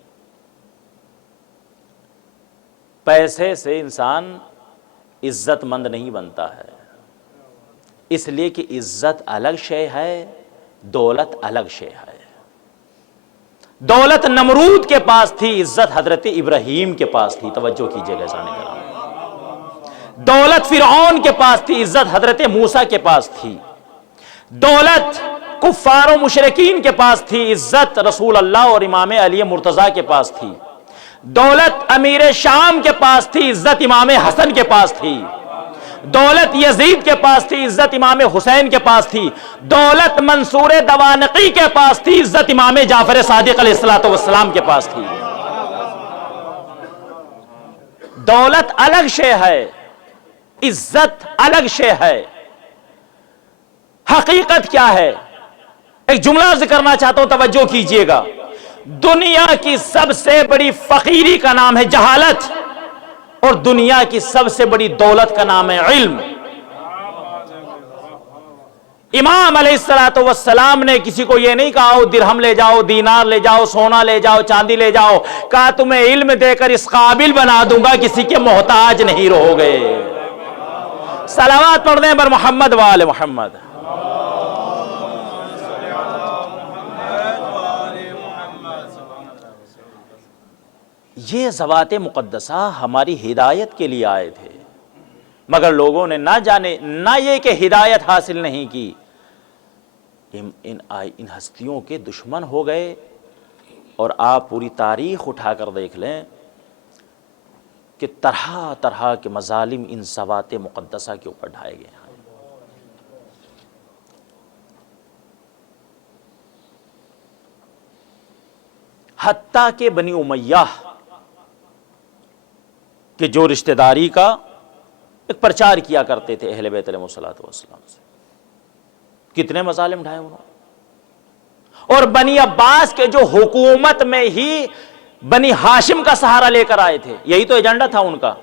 پیسے سے انسان عزت مند نہیں بنتا ہے، اس لیے کہ عزت الگ شے ہے، دولت الگ شے ہے۔ دولت نمرود کے پاس تھی، عزت حضرت ابراہیم کے پاس تھی، توجہ کیجئے گا سامعین کرام۔ دولت فرعون کے پاس تھی، عزت حضرت موسیٰ کے پاس تھی۔ دولت کفار و مشرکین کے پاس تھی، عزت رسول اللہ اور امام علی مرتضیٰ کے پاس تھی۔ دولت امیر شام کے پاس تھی، عزت امام حسن کے پاس تھی۔ دولت یزید کے پاس تھی، عزت امام حسین کے پاس تھی۔ دولت منصور دوانقی کے پاس تھی، عزت امام جعفر صادق علیہ السلام کے پاس تھی۔ دولت الگ شے ہے، عزت الگ شے ہے۔ حقیقت کیا ہے؟ ایک جملہ عرض کرنا چاہتا ہوں، توجہ کیجئے گا۔ دنیا کی سب سے بڑی فقیری کا نام ہے جہالت، اور دنیا کی سب سے بڑی دولت کا نام ہے علم۔ امام علیہ السلام نے کسی کو یہ نہیں کہا درہم لے جاؤ، دینار لے جاؤ، سونا لے جاؤ، چاندی لے جاؤ، کہا تمہیں علم دے کر اس قابل بنا دوں گا کسی کے محتاج نہیں رہو گے۔ صلوات پڑھ دیں بر محمد و آل محمد۔ یہ ذوات مقدسہ ہماری ہدایت کے لیے آئے تھے، مگر لوگوں نے نہ جانے نہ یہ کہ ہدایت حاصل نہیں کی، ان ہستیوں کے دشمن ہو گئے۔ اور آپ پوری تاریخ اٹھا کر دیکھ لیں کہ طرح طرح کے مظالم ان ذوات مقدسہ کے اوپر ڈھائے گئے ہیں۔ حتیٰ کہ بنی امیہ کہ جو رشتہ داری کا ایک پرچار کیا کرتے تھے اہل بیت علیہ السلام سے، کتنے مظالم ڈھائے انہوں نے۔ اور بنی عباس کے جو حکومت میں ہی بنی ہاشم کا سہارا لے کر آئے تھے، یہی تو ایجنڈا تھا ان کا۔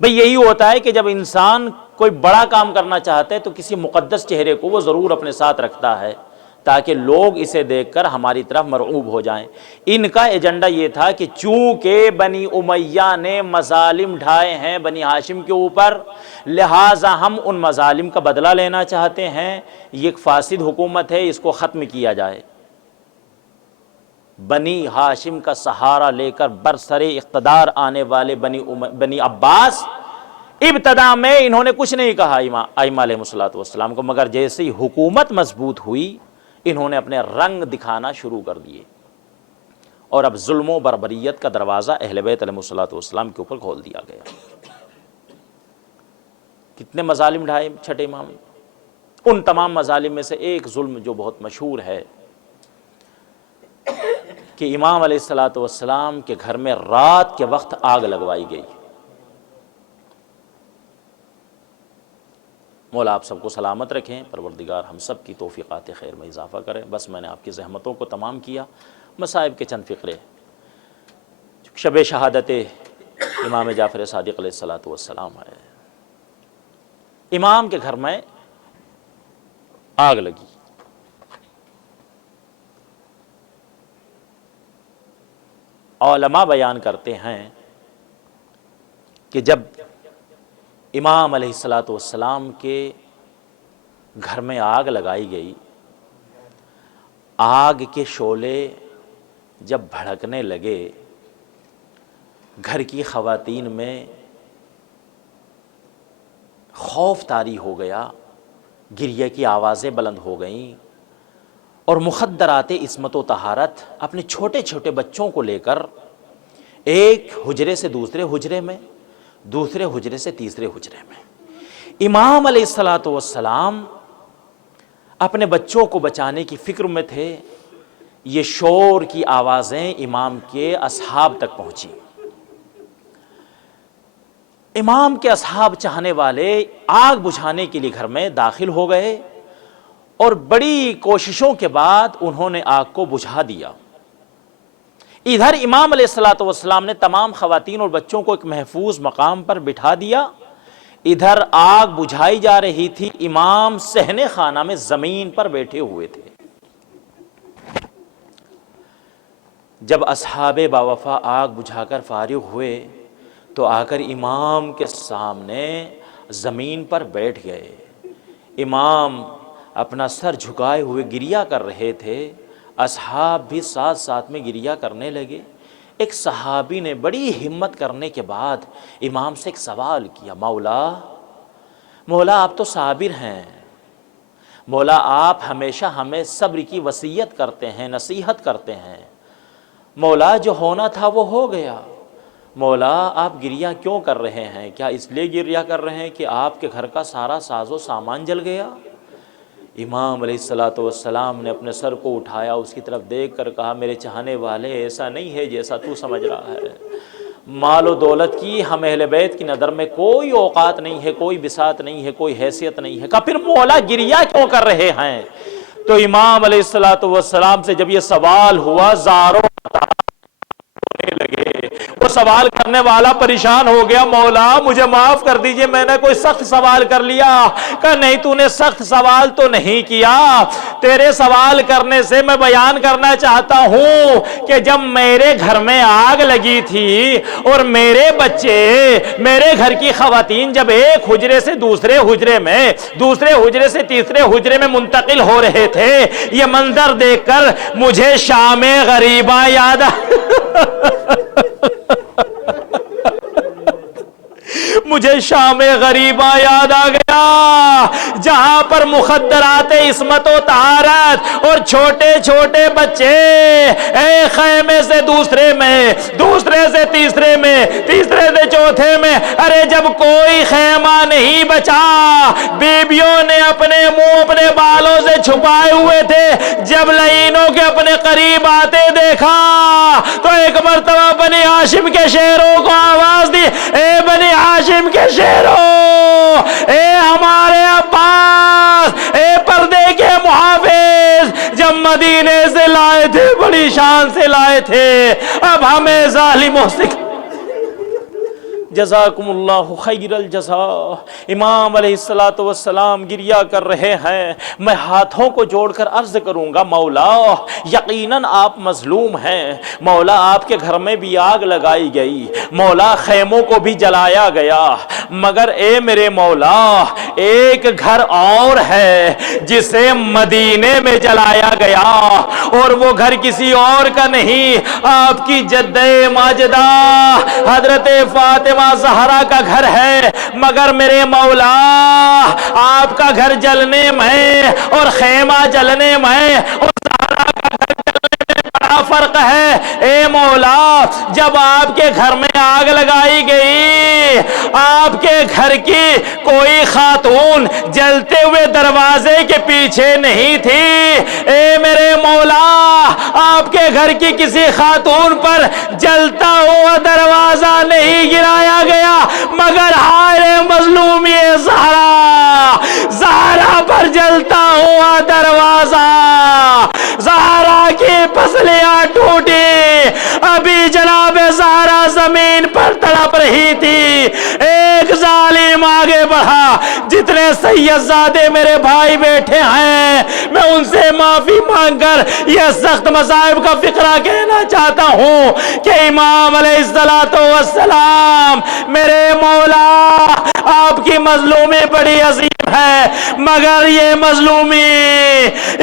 بھئی یہی ہوتا ہے کہ جب انسان کوئی بڑا کام کرنا چاہتا ہے تو کسی مقدس چہرے کو وہ ضرور اپنے ساتھ رکھتا ہے تاکہ لوگ اسے دیکھ کر ہماری طرف مرعوب ہو جائیں۔ ان کا ایجنڈا یہ تھا کہ چونکہ بنی امیہ نے مظالم ڈھائے ہیں بنی ہاشم کے اوپر، لہٰذا ہم ان مظالم کا بدلہ لینا چاہتے ہیں، یہ ایک فاسد حکومت ہے، اس کو ختم کیا جائے۔ بنی ہاشم کا سہارا لے کر برسر اقتدار آنے والے بنی عباس، ابتدا میں انہوں نے کچھ نہیں کہا ائمہ علیہ السلام کو، مگر جیسے ہی حکومت مضبوط ہوئی انہوں نے اپنے رنگ دکھانا شروع کر دیے، اور اب ظلم و بربریت کا دروازہ اہل بیت علیہ السلام کے اوپر کھول دیا گیا۔ کتنے مظالم ڈھائے چھٹے امام؟ ان تمام مظالم میں سے ایک ظلم جو بہت مشہور ہے کہ امام علیہ السلام کے گھر میں رات کے وقت آگ لگوائی گئی۔ مولا آپ سب کو سلامت رکھیں، پروردگار ہم سب کی توفیقات خیر میں اضافہ کریں۔ بس میں نے آپ کی زحمتوں کو تمام کیا۔ مصائب کے چند فقرے۔ شب شہادت امام جعفر صادق علیہ السلام ہے، امام کے گھر میں آگ لگی۔ علماء بیان کرتے ہیں کہ جب امام علیہ السلام کے گھر میں آگ لگائی گئی، آگ کے شعلے جب بھڑکنے لگے، گھر کی خواتین میں خوف طاری ہو گیا، گریہ کی آوازیں بلند ہو گئیں، اور مخدرات عصمت و طہارت اپنے چھوٹے چھوٹے بچوں کو لے کر ایک حجرے سے دوسرے حجرے میں، دوسرے حجرے سے تیسرے حجرے میں، امام علیہ السلام اپنے بچوں کو بچانے کی فکر میں تھے۔ یہ شور کی آوازیں امام کے اصحاب تک پہنچی۔ امام کے اصحاب چاہنے والے آگ بجھانے کے لیے گھر میں داخل ہو گئے، اور بڑی کوششوں کے بعد انہوں نے آگ کو بجھا دیا۔ ادھر امام علیہ السلام نے تمام خواتین اور بچوں کو ایک محفوظ مقام پر بٹھا دیا، ادھر آگ بجھائی جا رہی تھی، امام صحن خانہ میں زمین پر بیٹھے ہوئے تھے۔ جب اصحاب باوفا آگ بجھا کر فارغ ہوئے تو آ کر امام کے سامنے زمین پر بیٹھ گئے۔ امام اپنا سر جھکائے ہوئے گریہ کر رہے تھے، اصحاب بھی ساتھ ساتھ میں گریہ کرنے لگے۔ ایک صحابی نے بڑی ہمت کرنے کے بعد امام سے ایک سوال کیا، مولا آپ تو صابر ہیں، مولا آپ ہمیشہ ہمیں صبر کی وصیت کرتے ہیں، نصیحت کرتے ہیں، مولا جو ہونا تھا وہ ہو گیا، مولا آپ گریہ کیوں کر رہے ہیں؟ کیا اس لیے گریہ کر رہے ہیں کہ آپ کے گھر کا سارا ساز و سامان جل گیا؟ امام علیہ السلام نے اپنے سر کو اٹھایا، اس کی طرف دیکھ کر کہا، میرے چاہنے والے ایسا نہیں ہے جیسا تو سمجھ رہا ہے، مال و دولت کی ہم اہل بیت کی نظر میں کوئی اوقات نہیں ہے، کوئی بساط نہیں ہے، کوئی حیثیت نہیں ہے۔ کہا پھر مولا گریہ کیوں کر رہے ہیں؟ تو امام علیہ السلام سے جب یہ سوال ہوا، زاروں لگے، وہ سوال کرنے والا پریشان ہو گیا، مولا مجھے معاف کر دیجئے، میں نے کوئی سخت سوال کر لیا؟ کہا نہیں، تو نے سخت سوال تو نہیں کیا، تیرے سوال کرنے سے میں بیان کرنا چاہتا ہوں کہ جب میرے گھر میں آگ لگی تھی اور میرے بچے، میرے گھر کی خواتین جب ایک حجرے سے دوسرے حجرے میں، دوسرے حجرے سے تیسرے حجرے میں منتقل ہو رہے تھے، یہ منظر دیکھ کر مجھے شام غریبہ یاد مجھے شام غریبہ یاد آ گیا، جہاں پر مخدرات عصمت و طہارت اور چھوٹے چھوٹے بچے ایک خیمے سے دوسرے میں، دوسرے سے تیسرے میں، تیسرے سے چوتھے میں، ارے جب کوئی خیمہ نہیں بچا، بیبیوں نے اپنے منہ اپنے بالوں سے چھپائے ہوئے تھے، جب لعینوں کے اپنے قریب آتے دیکھا تو ایک مرتبہ بنی ہاشم کے شیروں کو آواز دی، اے بنی ہاشم کے شیروں، اے ہمارے عباس، اے پردے کے محافظ، جب مدینے سے لائے تھے بڑی شان سے لائے تھے، اب ہمیں ظالموں سے جزاکم اللہ خیر الجزاء۔ امام علیہ السلام گریہ کر رہے ہیں، میں ہاتھوں کو جوڑ کر عرض کروں گا، مولا یقیناً آپ مظلوم ہیں، مولا آپ کے گھر میں بھی آگ لگائی گئی، مولا خیموں کو بھی جلایا گیا، مگر اے میرے مولا ایک گھر اور ہے جسے مدینے میں جلایا گیا، اور وہ گھر کسی اور کا نہیں، آپ کی جدہ ماجدہ حضرت فاطمہ زہرا کا گھر ہے، مگر میرے مولا آپ کا گھر جلنے میں اور خیمہ جلنے میں اور زہرا کا گھر جلنے میں بڑا فرق ہے۔ اے مولا جب آپ کے گھر میں آگ لگائی گئی، آپ کے گھر کی کوئی خاتون جلتے ہوئے دروازے کے پیچھے نہیں تھی، اے میرے مولا آپ کے گھر کی کسی خاتون پر جلتا ہوا دروازہ نہیں گرایا گیا، مگر ہائے مظلومی زہرا، زہرا پر جلتا ہوا دروازہ، زہرا کی پسلیاں ٹوٹی، ابھی جناب زہرا زمین پر تڑپ رہی تھی، ایک ظالم آگے بڑھا، جتنے سید زادے میرے بھائی بیٹھے ہیں میں ان سے معافی مانگ کر یہ سخت مصائب کا فقرہ کہنا چاہتا ہوں کہ امام علیہ السلام میرے مولا آپ کی مظلومی بڑی عظیم ہے، مگر یہ مظلومی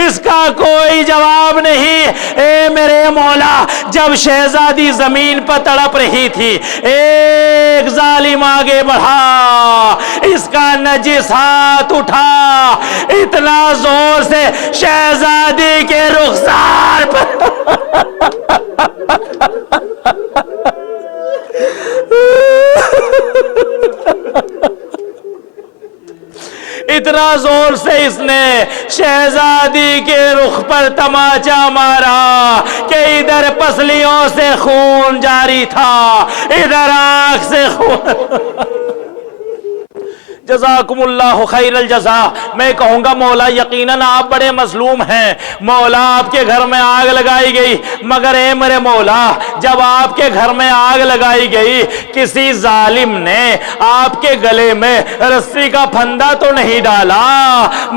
اس کا کوئی جواب نہیں۔ اے میرے مولا جب شہزادی زمین پر تڑپ رہی تھی، ایک ظالم آگے بڑھا، اس کا نجس ہاتھ اٹھا، اتنا زور سے شہزادی کے رخسار پر اتنا زور سے اس نے شہزادی کے رخ پر تماچا مارا کہ ادھر پسلیوں سے خون جاری تھا، ادھر آنکھ سے خون۔ جزاکم اللہ خیر الجزاء۔ میں کہوں گا مولا یقیناً آپ بڑے مظلوم ہیں، مولا آپ کے گھر میں آگ لگائی گئی، مگر اے میرے مولا جب آپ کے گھر میں آگ لگائی گئی کسی ظالم نے آپ کے گلے میں رسی کا پھندا تو نہیں ڈالا،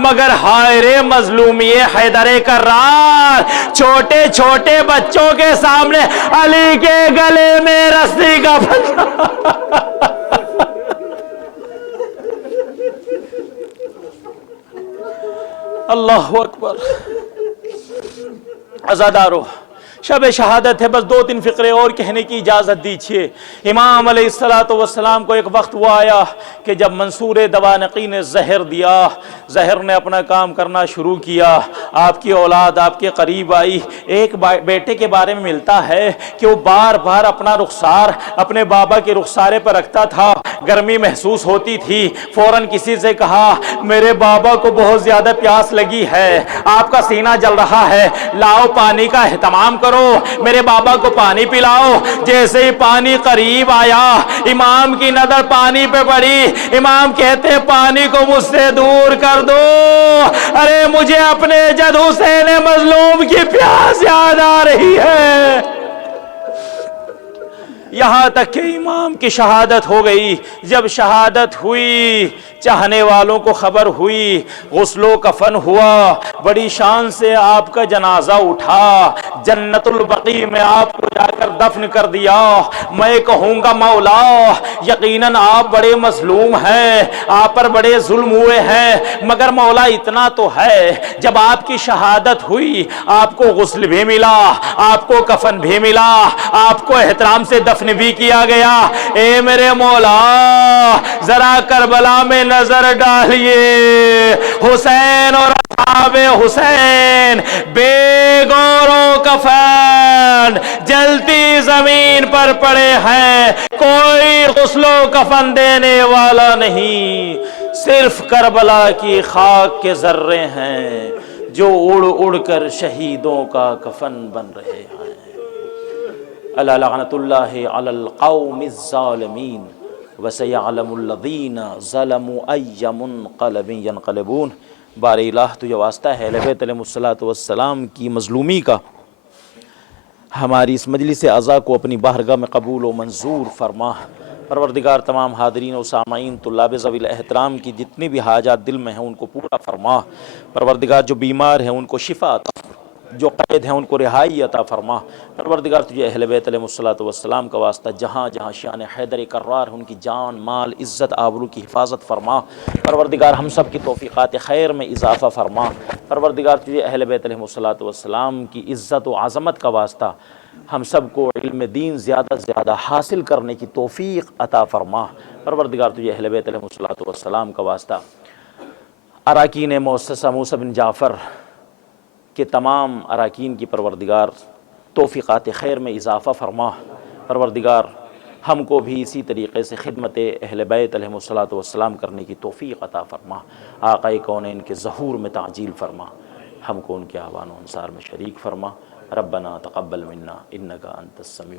مگر ہائے رے مظلومی حیدر کرار، چھوٹے چھوٹے بچوں کے سامنے علی کے گلے میں رسی کا پھندا اللہ اکبر. عزادارو شب شہادت ہے، بس 2-3 فقرے اور کہنے کی اجازت دیجیے. امام علیہ السلام کو ایک وقت وہ آیا کہ جب منصور دوانقی نے زہر دیا، زہر نے اپنا کام کرنا شروع کیا. آپ کی اولاد آپ کے قریب آئی. ایک بیٹے کے بارے میں ملتا ہے کہ وہ بار بار اپنا رخسار اپنے بابا کے رخسارے پر رکھتا تھا. گرمی محسوس ہوتی تھی، فوراً کسی سے کہا میرے بابا کو بہت زیادہ پیاس لگی ہے، آپ کا سینہ جل رہا ہے، لاؤ پانی کا اہتمام کرو، میرے بابا کو پانی پلاؤ. جیسے ہی پانی قریب آیا، امام کی نظر پانی پہ پڑی. امام کہتے پانی کو مجھ سے دور کر دو، ارے مجھے اپنے جد حسین مظلوم کی پیاس یاد آ رہی ہے. یہاں تک کہ امام کی شہادت ہو گئی. جب شہادت ہوئی، چاہنے والوں کو خبر ہوئی، غسل و کفن ہوا، بڑی شان سے آپ کا جنازہ اٹھا، جنت البقیع میں آپ کو جا کر دفن کر دیا. میں کہوں گا مولا یقیناً آپ بڑے مظلوم ہیں، آپ پر بڑے ظلم ہوئے ہیں، مگر مولا اتنا تو ہے جب آپ کی شہادت ہوئی آپ کو غسل بھی ملا، آپ کو کفن بھی ملا، آپ کو احترام سے دفن بھی کیا گیا. اے میرے مولا ذرا کربلا میں نظر ڈالیے، حسین اور اصحاب حسین بے غور و کفن جلتی زمین پر پڑے ہیں، کوئی غسل و کفن دینے والا نہیں. صرف کربلا کی خاک کے ذرے ہیں جو اڑ اڑ کر شہیدوں کا کفن بن رہے ہیں. الا لعنت اللہ علی القوم الظالمین وسیعلم الذین ظلموا ای منقلب ینقلبون. بار الہ تجھے واسطہ ہے اہل بیت علیہ السلام کی مظلومی کا، ہماری اس مجلس اعزا کو اپنی بارگاہ میں قبول و منظور فرما. پروردگار تمام حاضرین و سامعین طلاب ذوی الاحترام کی جتنی بھی حاجات دل میں ہیں ان کو پورا فرما. پروردگار جو بیمار ہیں ان کو شفا عطا، جو قید ہیں ان کو رہائی عطا فرما. پروردگار تجھے اہل بیت علیہ السلام کا واسطہ جہاں جہاں شان حیدر کرار ان کی جان مال عزت آبرو کی حفاظت فرما. پروردگار ہم سب کی توفیقات خیر میں اضافہ فرما. پروردگار تجھے اہل بیت علیہ السلام کی عزت و عظمت کا واسطہ ہم سب کو علم دین زیادہ سے زیادہ حاصل کرنے کی توفیق عطا فرما. پروردگار تجھے اہل بیت علیہ السلام کا واسطہ اراکین مؤسسہ موسیٰ بن جعفر کہ تمام اراکین کی پروردگار توفیقات خیر میں اضافہ فرما. پروردگار ہم کو بھی اسی طریقے سے خدمت اہل بیت علیہ السلام کرنے کی توفیق عطا فرما. آقا کونین کے ظہور میں تعجیل فرما، ہم کو ان کے اعوان و انصار میں شریک فرما. ربنا تقبل منا انک انت السمیع